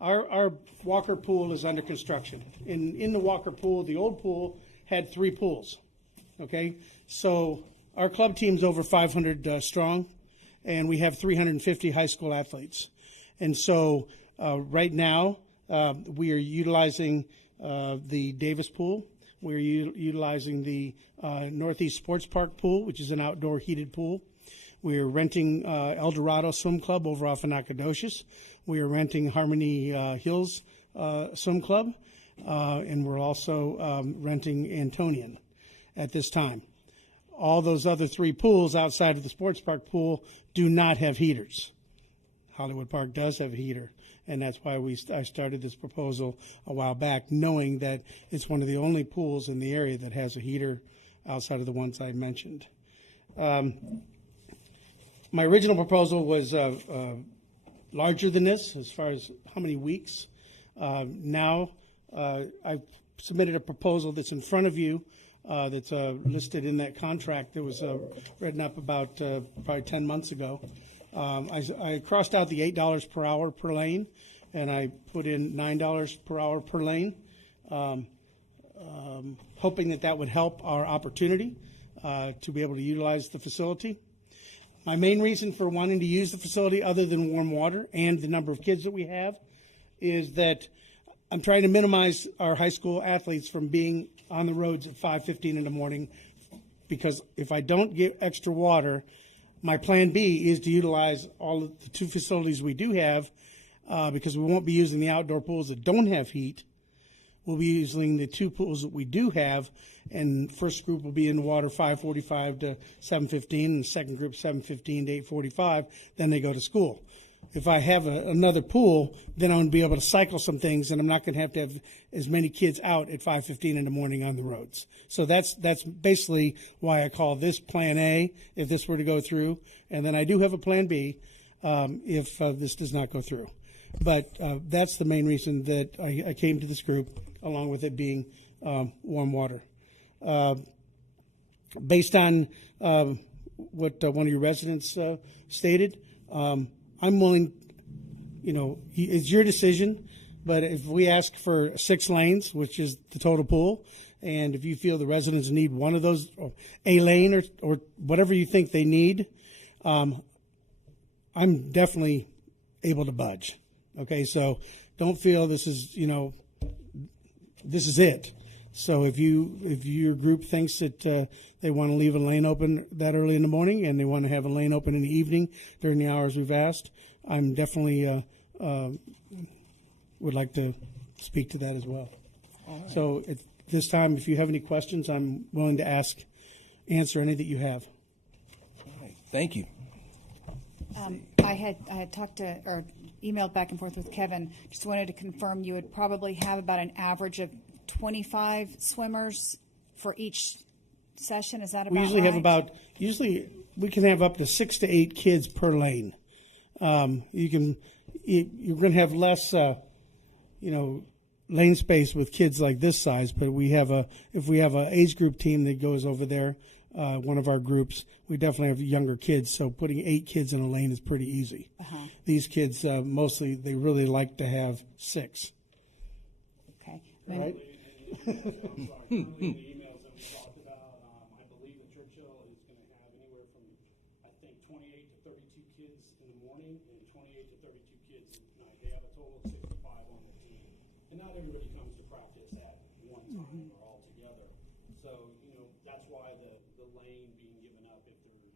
Our Walker pool is under construction. In the Walker pool, the old pool had 3 pools. Okay, so our club team's over 500 strong, and we have 350 high school athletes. And so right now we are utilizing the Davis pool. We're utilizing the Northeast Sports Park pool, which is an outdoor heated pool. We are renting El Dorado Swim Club over off of Nacogdoches. We are renting Harmony Hills Swim Club, and we're also renting Antonian at this time. All those other 3 pools outside of the sports park pool do not have heaters. Hollywood Park does have a heater, and that's why I started this proposal a while back, knowing that it's one of the only pools in the area that has a heater outside of the ones I mentioned. My original proposal was larger than this as far as how many weeks. Now I submitted a proposal that's in front of you, that's listed in that contract that was written up about probably 10 months ago. I crossed out the $8 per hour per lane, and I put in $9 per hour per lane, hoping that that would help our opportunity to be able to utilize the facility. My main reason for wanting to use the facility, other than warm water and the number of kids that we have, is that I'm trying to minimize our high school athletes from being on the roads at 5:15 in the morning, because if I don't get extra water, my plan B is to utilize all of the two facilities we do have, because we won't be using the outdoor pools that don't have heat. We'll be using the two pools that we do have, and first group will be in the water 5:45 to 7:15, and the second group 7:15 to 8:45. Then they go to school. If I have another pool, then I'm going to be able to cycle some things, and I'm not going to have as many kids out at 5:15 in the morning on the roads. So that's basically why I call this Plan A, if this were to go through. And then I do have a Plan B if this does not go through. But that's the main reason that I came to this group, along with it being warm water. Based on what one of your residents stated, I'm willing, it's your decision, but if we ask for 6 lanes, which is the total pool, and if you feel the residents need one of those, or a lane or whatever you think they need, I'm definitely able to budge. Okay, so don't feel this is, this is it. So if your group thinks that they want to leave a lane open that early in the morning, and they want to have a lane open in the evening during the hours we've asked, I'm definitely would like to speak to that as well. Right. So at this time, if you have any questions, I'm willing to answer any that you have. All right. Thank you. I had talked to or emailed back and forth with Kevin. Just wanted to confirm you would probably have about an average of 25 swimmers for each session. Is that about right? We usually we can have up to 6 to 8 kids per lane. You're going to have less, lane space with kids like this size. But if we have an age group team that goes over there, one of our groups, we definitely have younger kids. So putting 8 kids in a lane is pretty easy. Uh-huh. These kids mostly they really like to have 6. Okay. Right. The emails that we talked about, I believe that Churchill is going to have anywhere from, I think, 28 to 32 kids in the morning and 28 to 32 kids at night. They have a total of 65 on the team. And not everybody comes to practice at one time or all together. So, that's why the lane being given up, if there are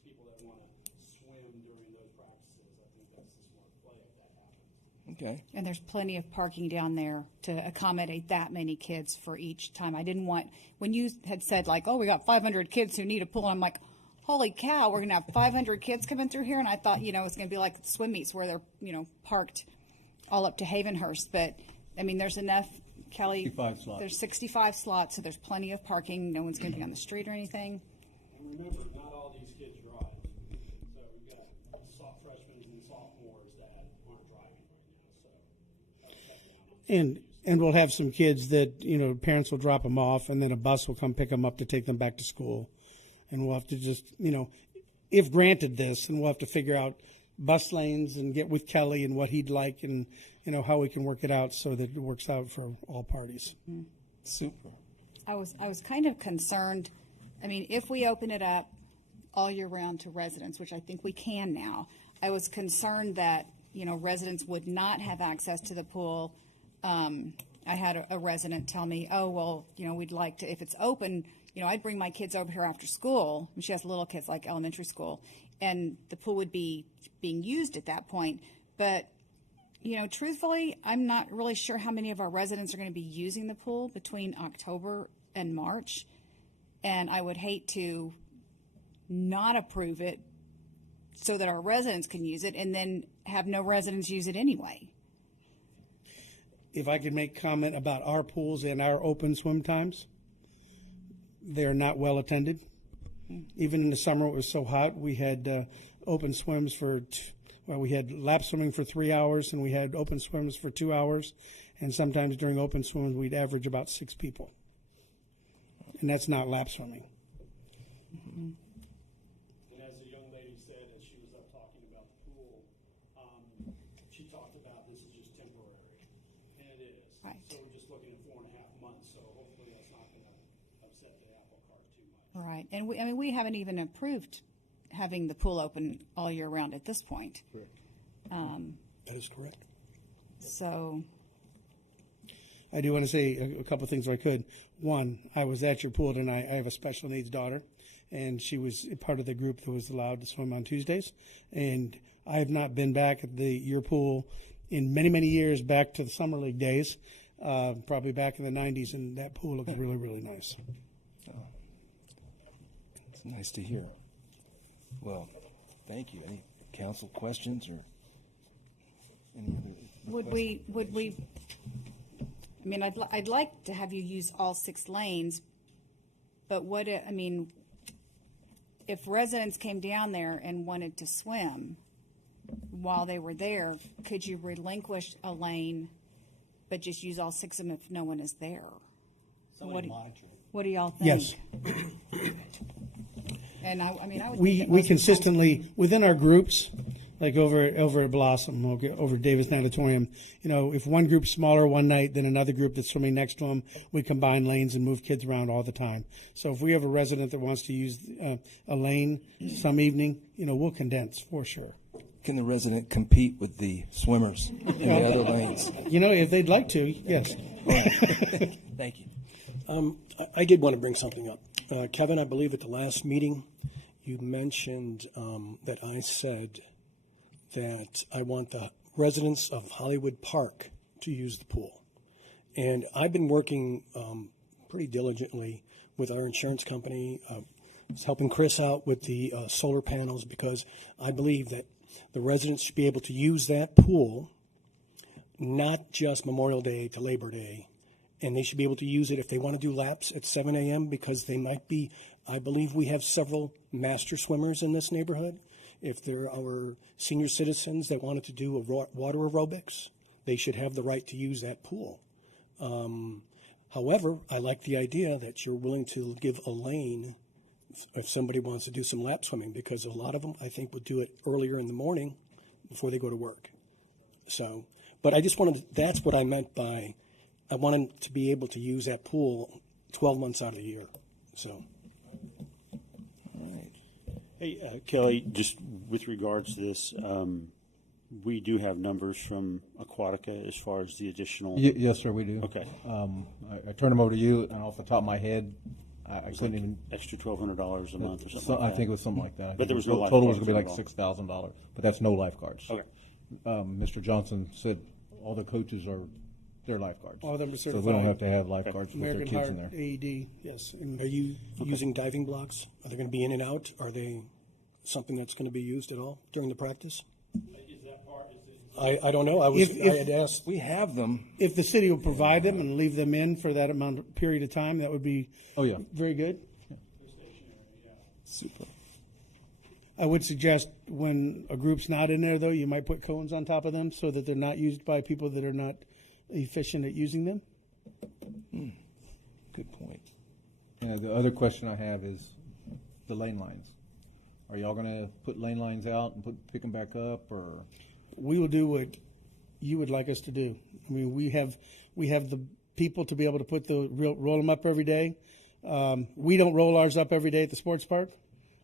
people that want to swim during those practices, I think that's the smart play if that happens. Okay. And there's plenty of parking down there to accommodate that many kids for each time. I didn't want, when you had said like, oh, we got 500 kids who need a pool, I'm like, holy cow, we're going to have 500 kids coming through here. And I thought, it's going to be like swim meets where they're, parked all up to Havenhurst. But, there's enough, Kelly. 65 slots. There's 65 slots, so there's plenty of parking. No one's going to be on the street or anything. And remember, not all these kids drive. So we've got freshmen and sophomores that aren't driving right now. So And we'll have some kids that, parents will drop them off, and then a bus will come pick them up to take them back to school. And we'll have to just, if granted this, and we'll have to figure out bus lanes and get with Kelly and what he'd like and, how we can work it out so that it works out for all parties. Mm-hmm. Super. I was kind of concerned. If we open it up all year round to residents, which I think we can now, I was concerned that, residents would not have access to the pool. I had a resident tell me, oh, well, we'd like to, if it's open, I'd bring my kids over here after school. And she has little kids like elementary school, and the pool would be being used at that point. But, truthfully, I'm not really sure how many of our residents are going to be using the pool between October and March. And I would hate to not approve it so that our residents can use it and then have no residents use it anyway. If I could make comment about our pools and our open swim times, they're not well attended. Even in the summer, it was so hot, we had open swims for Well, we had lap swimming for 3 hours, and we had open swims for 2 hours, and sometimes during open swims we'd average about 6 people, and that's not lap swimming. And as the young lady said, as she was up talking about the pool, she talked about this is just temporary, and it is. Right. So we're just looking at 4.5 months, so hopefully that's not going to upset the apple cart too much. Right, and we haven't even approved having the pool open all year round at this point. Correct. That is correct. So, I do want to say a couple of things if I could. One, I was at your pool tonight. I have a special needs daughter, and she was part of the group that was allowed to swim on Tuesdays. And I have not been back at your pool in many, many years, back to the Summer League days, probably back in the 90s, and that pool looks really, really nice. It's nice to hear. Well, thank you. Any council questions or any other would we? I mean, I'd like to have you use all 6 lanes, but if residents came down there and wanted to swim while they were there, could you relinquish a lane, but just use all 6 of them if no one is there? Somebody monitor it. What do y'all think? Yes. And I would We think that consistently, within our groups, like over at Blossom, over Davis Natatorium, if one group's smaller one night than another group that's swimming next to them, we combine lanes and move kids around all the time. So if we have a resident that wants to use a lane some evening, we'll condense for sure. Can the resident compete with the swimmers in the other lanes? If they'd like to, yes. Thank you. I did want to bring something up. Kevin, I believe at the last meeting you mentioned that I said that I want the residents of Hollywood Park to use the pool. And I've been working pretty diligently with our insurance company. I was helping Chris out with the solar panels because I believe that the residents should be able to use that pool, not just Memorial Day to Labor Day. And they should be able to use it if they want to do laps at 7 a.m. because they might be, I believe we have several master swimmers in this neighborhood. If there are senior citizens that wanted to do water aerobics, they should have the right to use that pool. However, I like the idea that you're willing to give a lane if somebody wants to do some lap swimming because a lot of them, I think, would do it earlier in the morning before they go to work. So, but I just wanted, that's what I meant by, I want them to be able to use that pool 12 months out of the year. So. Hey, Kelly, just with regards to this, we do have numbers from Aquatica as far as the additional. Yes, sir, we do. Okay. I turn them over to you, and off the top of my head, I couldn't even. Extra $1,200 a month or something. I think it was something like that. But there was no total was lifeguards going to be like involved. $6,000, but that's no lifeguards. Okay. Mr. Johnson said all the coaches are they're lifeguards. All of them are So certified. we don't have to have lifeguards with American their kids Heart, in there. AED, yes. And Are you using diving blocks? Are they going to be in and out? Are they something that's going to be used at all during the practice? Is that part, I don't know. I had asked. We have them. If the city will provide them and leave them in for that amount of period of time, that would be very good. Super. I would suggest when a group's not in there, though, you might put cones on top of them so that they're not used by people that are not efficient at using them. Good point. And the other question I have is the lane lines. Are y'all going to put lane lines out and pick them back up, or? We will do what you would like us to do. I mean, we have the people to be able to put roll them up every day. We don't roll ours up every day at the sports park.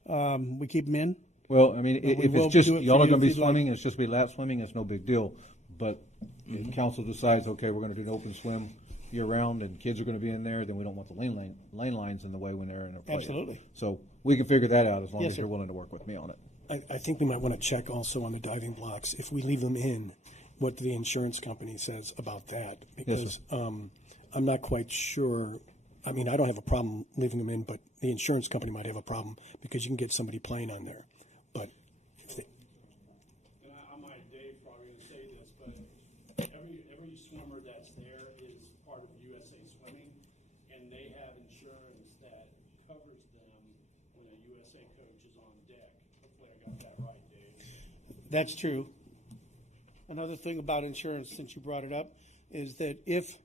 We keep them in. Well, I mean, if it's just y'all are going to be swimming, like. it's just be lap swimming, it's no big deal. But if council decides, okay, we're going to do an open swim year round, and kids are going to be in there, then we don't want the lane lines in the way when they're in a play. Absolutely. So we can figure that out as long Yes, as sir. you're willing to work with me on it. I think we might want to check also on the diving blocks, if we leave them in, what the insurance company says about that. Because I'm not quite sure. I mean, I don't have a problem leaving them in, but the insurance company might have a problem because you can get somebody playing on there. But if they, and I might, Dave probably going to say this, but every swimmer that's there is part of USA Swimming, and they have insurance that covers them when a USA coach is on deck. Hopefully I got that right, Dave. That's true. Another thing about insurance, since you brought it up, is that if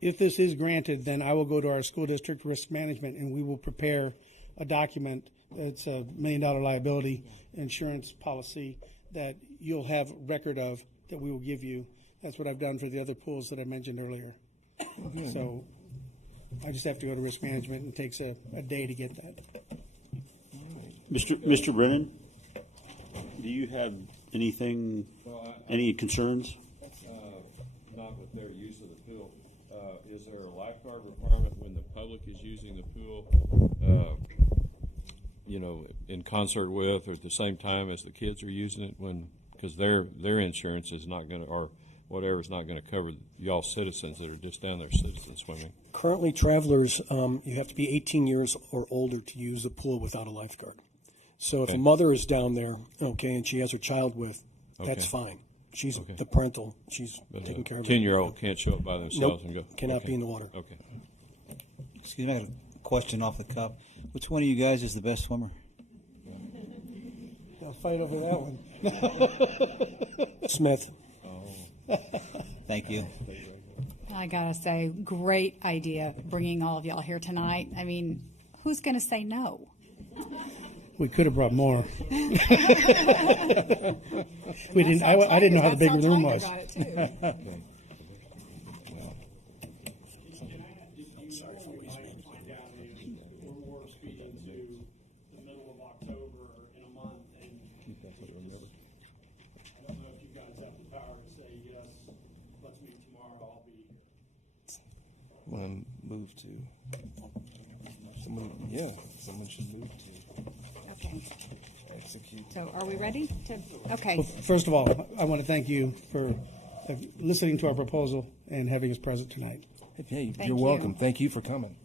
this is granted, then I will go to our school district risk management and we will prepare a document. It's a $1 million liability insurance policy that you'll have record of that we will give you. That's what I've done for the other pools that I mentioned earlier. So I just have to go to risk management and it takes a day to get that. Mr. Brennan, do you have anything, any concerns? Not with their use of the pool. Is there a lifeguard requirement when the public is using the pool, in concert with or at the same time as the kids are using it? Because their insurance is not going to, or whatever, is not going to cover y'all citizens that are just down there citizen swimming. Currently, travelers, you have to be 18 years or older to use the pool without a lifeguard. So if a mother is down there, and she has her child with, that's fine. She's the parental. She's taking care of it. 10-year-old can't show up by themselves and go. Cannot be in the water. Okay. Excuse me, I had a question off the cuff. Which one of you guys is the best swimmer? I'll fight over that one. Smith. Thank you. I gotta say, great idea bringing all of y'all here tonight. I mean, who's gonna say no? We could have brought more. We didn't. I didn't know how the big room was. Want to move to? Someone should move to. Okay. Execute. So are we ready to, okay. Well, first of all, I want to thank you for listening to our proposal and having us present tonight. Hey, Thank you're you. welcome. Thank you for coming.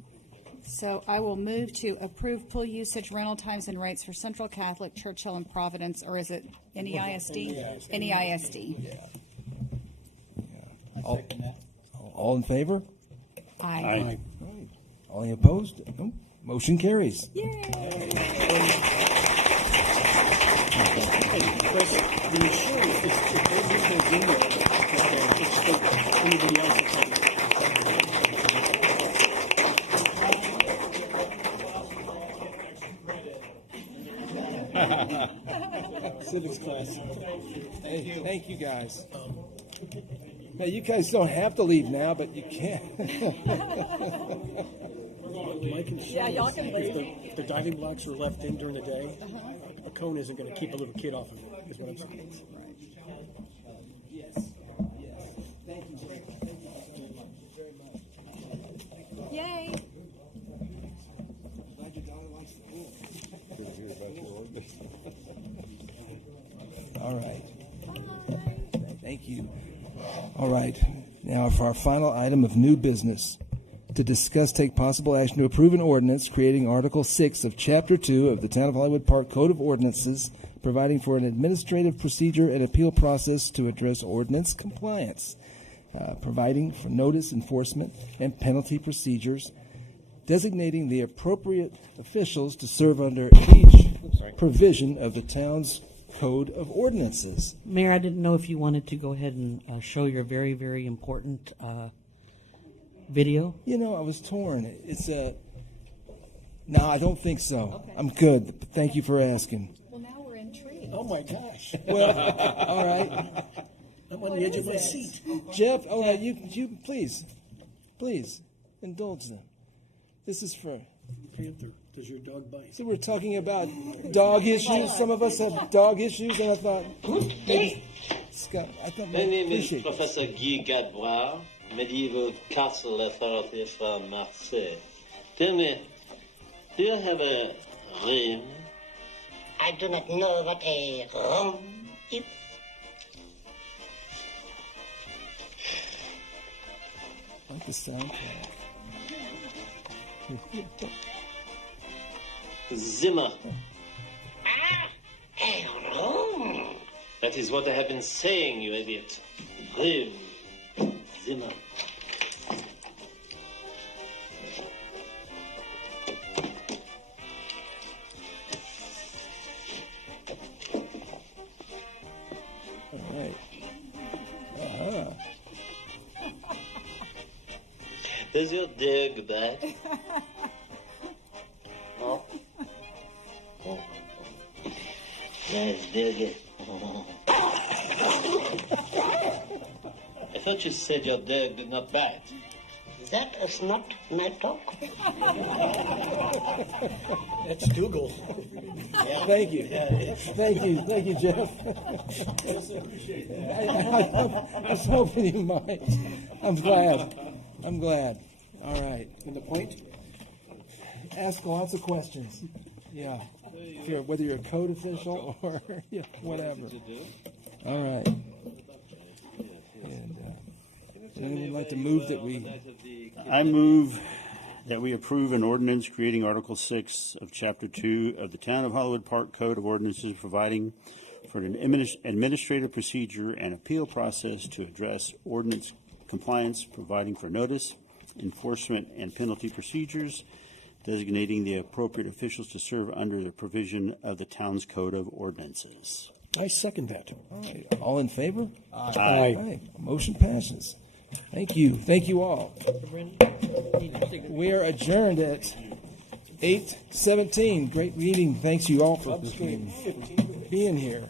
So I will move to approve pool usage, rental times, and rates for Central Catholic, Churchill, and Providence, or is it NEISD? NEISD. All in favor? Aye. All opposed? No. Motion carries. Civics class. Hey, thank you guys. Now, you guys don't have to leave now, but you can. Yeah, y'all can leave. If the diving blocks are left in during the day, a cone isn't going to keep a little kid off of it, is what I'm saying. Yes. Thank you very much. Yay. Glad your daughter likes the pool. All right. Thank you. All right. Now for our final item of new business. To discuss, take possible action to approve an ordinance creating Article 6 of Chapter 2 of the Town of Hollywood Park Code of Ordinances, providing for an administrative procedure and appeal process to address ordinance compliance, providing for notice enforcement and penalty procedures, designating the appropriate officials to serve under each provision of the town's Code of Ordinances. Mayor, I didn't know if you wanted to go ahead and show your very, very important video. You know, I was torn. It's no, I don't think so. Okay. I'm good. But thank you for asking. Well, now we're intrigued. Oh my gosh. Well, all right. I'm on the edge of my seat. Jeff, all right, you please indulge them. This is for Panther. Does your dog bite? So we're talking about dog issues. Some of us have dog issues, and I thought maybe Scott. My name is Professor Guy Gadbois, medieval castle authority from Marseille. Tell me, do you have a ring? I do not know what a ring is. Like the soundtrack. Zimmer. A room. That is what I have been saying, you idiot. Rim. Zimmer. Is your dig back? No? Oh. Let's dig it. I thought you said your dig did not bite. That is not night talk. That's Google. Thank you. Thank you, Jeff. I was hoping you might. I'm glad. All right. And the point? Ask lots of questions. Yeah. Whether you're a code official or yeah, whatever. All right. And anyone would like to move that we... I move that we approve an ordinance creating Article 6 of Chapter 2 of the Town of Hollywood Park Code of Ordinances, providing for an administrative procedure and appeal process to address ordinance compliance, providing for notice, enforcement, and penalty procedures, designating the appropriate officials to serve under the provision of the town's Code of Ordinances. I second that. All right. All in favor? Aye. All right. Motion passes. Thank you. Thank you all. We are adjourned at 8:17. Great meeting. Thanks you all for being here.